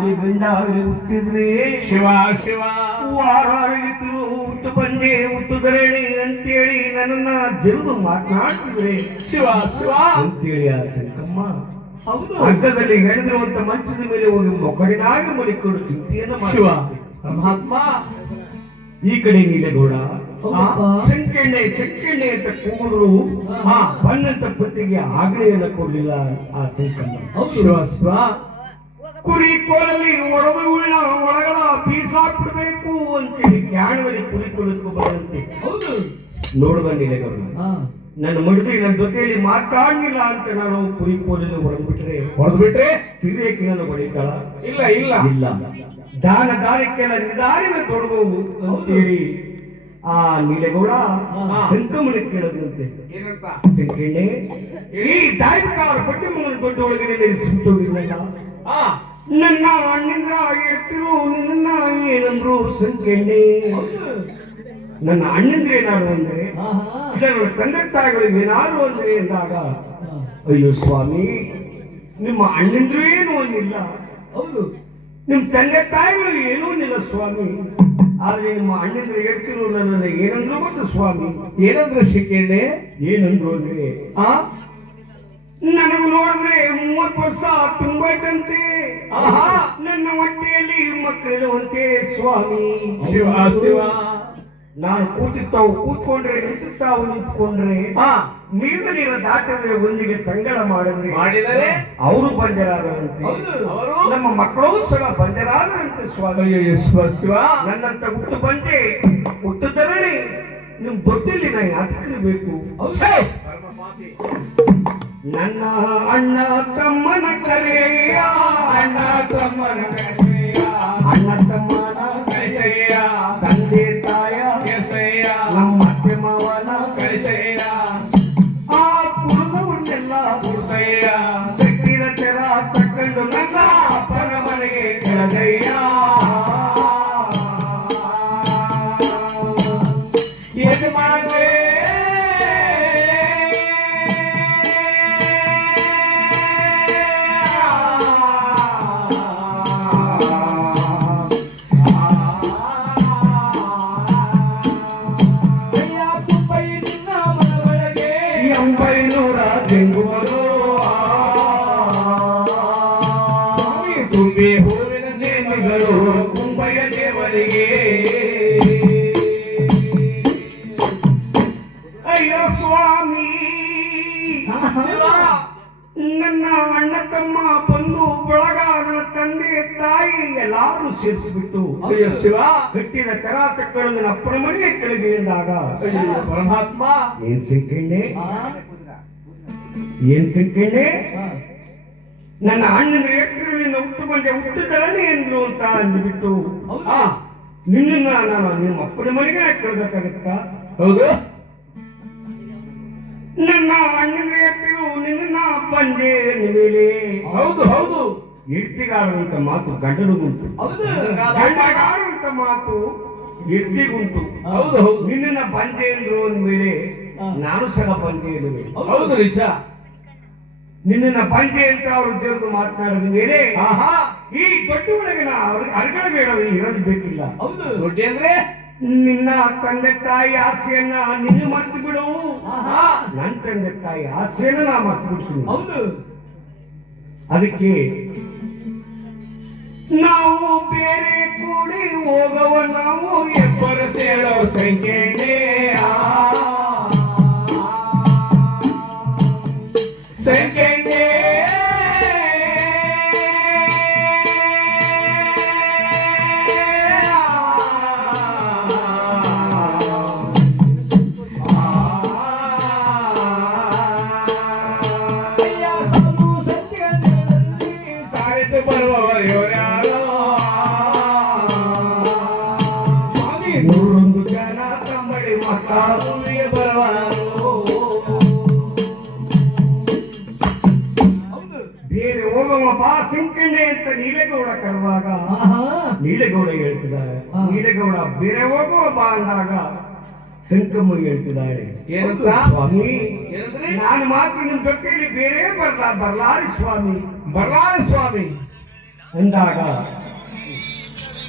ಆಗಲಿ ಗಂಡ ಆಗಲಿ ಹುಟ್ಟಿದ್ರೆ ಶಿವ ಶಿವ ವಾರಾಗಿದ್ರು ಹುಟ್ಟು ಬಂದೆ ಹುಟ್ಟುದರೇಳಿ ಅಂತೇಳಿ ನನ್ನನ್ನ ಜರಿದು ಮಾತನಾಡ್ತಿದ್ರೆ ಶಿವ ಶಿವ ಅಂತೇಳಿ ಆ ಶಂಕಮ್ಮ ಹೌದು ಹಗ್ಗದಲ್ಲಿ ಹೆಣೆದಿರುವಂತ ಮಂಚದ ಮೇಲೆ ಹೋಗಿ ಮೊಕಡಿನಾಗಿ ಮಲಿಕೊಂಡು ಚಿಂತೆಯನ್ನು ಶಿವ ಮಾಡಿ ಮಹಾತ್ಮ ಈ ಕಡೆ ನೀಲೇಗೌಡ ಹೌದಪ್ಪ. ಸಂಕೆಣ್ಣೆ ಸಂಕೆಣ್ಣೆ ಅಂತ ಕೂಗಿದ್ರು ಬನ್ನಂತ ಪತಿಗೆ ಆಜ್ಞೆಯನ್ನು ಕೊಡ್ಲಿಲ್ಲ ಆ ಶಂಕಮ್ಮ. ಶಿವ ಶಿವ ಕುರಿ ಕೋಲಲ್ಲಿ ಒಡದು ಉಳ್ಳ ಒಳಗಡ ಬೀಸಾಕ್ಬಿಡ್ಬೇಕು ಅಂತೇಳಿ ಜ್ಞಾನದಲ್ಲಿ ಕುರಿ ಕುಳಿತು ಬಂದಂತೆ ಹೌದು ನೋಡಿದ ನೀಲೇಗೌಡ ನನ್ನ ಮಡದಿ ನನ್ನ ಜೊತೆಯಲ್ಲಿ ಮಾತಾಡ್ಲಿಲ್ಲ ಅಂತ ನಾನು ಕುರಿ ಕೋಲಲ್ಲಿ ಹೊಡೆದ್ಬಿಟ್ರೆ ಹೊಡೆದ್ಬಿಟ್ರೆ ತಿರಿಯಕ್ಕೆ ನಾನು ಹೊಡಿತಾಳ ಇಲ್ಲ ಇಲ್ಲ ಇಲ್ಲ ದಾನ ದಾನಕ್ಕೆಲ್ಲ ನಿಧಾನ ತೊಡಗು ಅಂತೇಳಿ ಆ ನೀಲೇಗೌಡ ಸಂಕಮನ ಕೇಳದಂತೆ ಏನಂತ ಸಂಕೆಣ್ಣೆ ಈ ದಾಯಕಾರ ಪಟ್ಟಿ ಮಗನ ದೊಡ್ಡ ಒಳಗಡೆ ಸುಟ್ಟೋಗಿಲ್ಲ ನನ್ನ ಅಣ್ಣಿಂದ ಹೇಳ್ತಿರು ನಿನ್ನ ಏನಂದ್ರು ಸಂಕೆಣ್ಣೆ ನನ್ನ ಅಣ್ಣಂದ್ರೆ ಏನಾದ್ರು ಅಂದ್ರೆ ಇಲ್ಲ ನನ್ನ ತಂದೆ ತಾಯಿಗಳಿಗೆ ಏನಾದ್ರು ಅಂದ್ರೆ ಎಂದಾಗ ಅಯ್ಯೋ ಸ್ವಾಮಿ ನಿಮ್ಮ ಅಣ್ಣಂದ್ರು ಏನು ಅನ್ನಿಲ್ಲ ಹೌದು ನಿಮ್ ತಂದೆ ತಾಯಿಗಳು ಏನೂ ಅನ್ನಿಲ್ಲ ಸ್ವಾಮಿ ಆದ್ರೆ ನಿಮ್ಮ ಅಣ್ಣಂದ್ರೆ ಹೇಳ್ತಿರು ನನ್ನ ಏನಂದ್ರು ಗೊತ್ತು ಸ್ವಾಮಿ ಏನಂದ್ರೆ ಶಿಕೆಣ್ಣೆ ಏನಂದ್ರು ಅಂದ್ರೆ ಆ ನನಗೂ ನೋಡಿದ್ರೆ 30 ವರ್ಷ ತುಂಬೈತಂತೆ ನನ್ನ ಹೊಟ್ಟೆಯಲ್ಲಿ ಮಕ್ಕಳಿರುವಂತೆ ಸ್ವಾಮಿ ಶಿವ ಶಿವ ನಾನು ಕೂತ್ಕೊಂಡ್ರೆ ನಿಂತ್ಕೊಂಡ್ರೆ ನೀರು ನೀರು ದಾಟಿದ್ರೆ ಒಂದಿಗೆ ಸಂಗಡ ಮಾಡಿದರೆ ಅವರು ಬಂಜರಾದರಂತೆ ಅವರು ನಮ್ಮ ಮಕ್ಕಳು ಸಹ ಬಂಜರಾದರಂತೆ ಸ್ವಾಮಿ ಅಯ್ಯೋ ಶಿವ ಶಿವ ನನ್ನಂತ ಹುಟ್ಟು ಬಂದೆ ಹುಟ್ಟು ತರಣಿ ನಿಮ್ ದೊಡ್ಡಲ್ಲಿ ನಾ ಯಾತಕ್ಕಿರ್ಬೇಕು ನನ್ನ ಅಣ್ಣ ತಮ್ಮನ ಕರೆಯ ಅಣ್ಣ ತಮ್ಮನ ಕರೆಯ ಅಣ್ಣ ತಮ್ಮನ ಕರೆಯ ತಂದೆ ತಾಯ ಕೆಸೆಯ ನಮ್ಮ ಅತ್ತೆ ಮಾವನ ಕರೆಯ ಆ ಕುಟುಂಬವನ್ನೆಲ್ಲ ಕುರ್ಸಯ್ಯ ಶಕ್ತಿರ ತೆರ ತಕೊಂಡು ನನ್ನ ಅಪ್ಪನ ಮನೆಗೆ ಕೆಳಗಯ್ಯ ಏನು ಮಾಡಿದೆ ತುಂಬಿ ಹೂವಿನ ನೇಮಿಗಳು ಕುಂಬಯ್ಯ ದೇವರಿಗೆ ಅಯ್ಯೋ ಸ್ವಾಮಿ ನನ್ನ ಅಣ್ಣ ತಮ್ಮ ಬಂಧು ಬಳಗ ನನ್ನ ತಂದೆ ತಾಯಿ ಎಲ್ಲಾರು ಸೇರಿಸಿಬಿಟ್ಟು ಅಯ್ಯೋ ಶಿವ ಕಟ್ಟಿದ ಕರಾತಕ್ಕಳು ನನ್ನ ಅಪ್ಪನ ಮನೆಗೆ ಕೆಳಗೆ ಎಂದಾಗ ಅಯ್ಯೋ ಪರಮಾತ್ಮ ಏನ್ ಸಂಕೆಣ್ಣೆ ಏನ್ ಸಂಕೆಣ್ಣೆ ನನ್ನ ಅಣ್ಣನ ವ್ಯಕ್ತಿಗಳು ನಿನ್ನ ಹುಟ್ಟು ಬಂದೆ ಹುಟ್ಟು ತರಣಿ ಎಂದ್ರು ಅಂತ ಅಂದ್ಬಿಟ್ಟು ನಿನ್ನ ನಾನು ನಿಮ್ಮ ಅಪ್ಪನ ಮನೆಗೆ ಕೇಳಬೇಕಾಗತ್ತಾ ಹೌದು ನನ್ನ ಅಣ್ಣನ ವ್ಯಕ್ತಿಗಳು ನಿನ್ನ ಬಂದೆ ಮೇಲೆ ಹೌದು ಹೌದು ಇಡ್ತಿಗಾರಂತ ಮಾತು ಗಂಡನಿಗುಂಟು ಗಂಡಗಾರಂತ ಮಾತು ಇಡ್ತಿಗುಂಟು ಹೌದು ಹೌದು ನಿನ್ನ ಬಂದೆ ಎಂದ್ರು ಅಂದ್ಮೇಲೆ ನಾನು ಸಹ ಬಂದೆ ಎನ್ನುವೆ ಹೌದು ನಿಜ ನಿನ್ನ ಬಂದೆ ಅಂತ ಅವರು ಜರಿದು ಮಾತನಾಡಿದ ಮೇಲೆ ಆಹಾ ಈ ದೊಡ್ಡ ಒಳಗಿನ ಅರ್ಗಳಿಗೆ ಹೇಳೋದು ಇರೋದು ಬೇಕಿಲ್ಲ ಹೌದು ದೊಡ್ಡ ಅಂದ್ರೆ ನಿನ್ನ ತಂದೆ ತಾಯಿ ಆಸೆಯನ್ನ ನಿನ್ನ ಮರ್ತು ಬಿಡು ನನ್ನ ತಂದೆ ತಾಯಿ ಆಸೆಯನ್ನ ನಾ ಮರ್ತು ಬಿಡ್ತೀನಿ ಹೌದು ಅದಕ್ಕೆ ನಾವು ಬೇರೆ ಕೂಡಿ ಹೋಗವ ನಾವು ಎಬ್ಬರು ಸೇರೋ ಸಂಖ್ಯೆ ಸಂಖ್ಯೆ ನೂರೊಂದು ಜನ ತಂಬಡಿ ಮಕ್ಕಳು ಬೇರೆ ಹೋಗವ ಬಾ ಸಂಕೆಣ್ಣೆ ಅಂತ ನೀಲೇಗೌಡ ಕರುವಾಗ ನೀಲೇಗೌಡ ಹೇಳ್ತಿದ್ದಾರೆ ನೀಲೇಗೌಡ ಬೇರೆ ಹೋಗುವ ಬಾ ಅಂದಾಗ ಸಂಕಮ್ಮ ಹೇಳ್ತಿದ್ದಾಳೆ ಏನಂತ? ಸ್ವಾಮಿ ಏನಂದ್ರೆ? ನಾನು ಮಾತ್ರ ನಿಮ್ ಜೊತೆಯಲ್ಲಿ ಬೇರೆ ಬರ್ಲಾರಿ ಸ್ವಾಮಿ ಬರಲಾರ ಸ್ವಾಮಿ ಅಂದಾಗ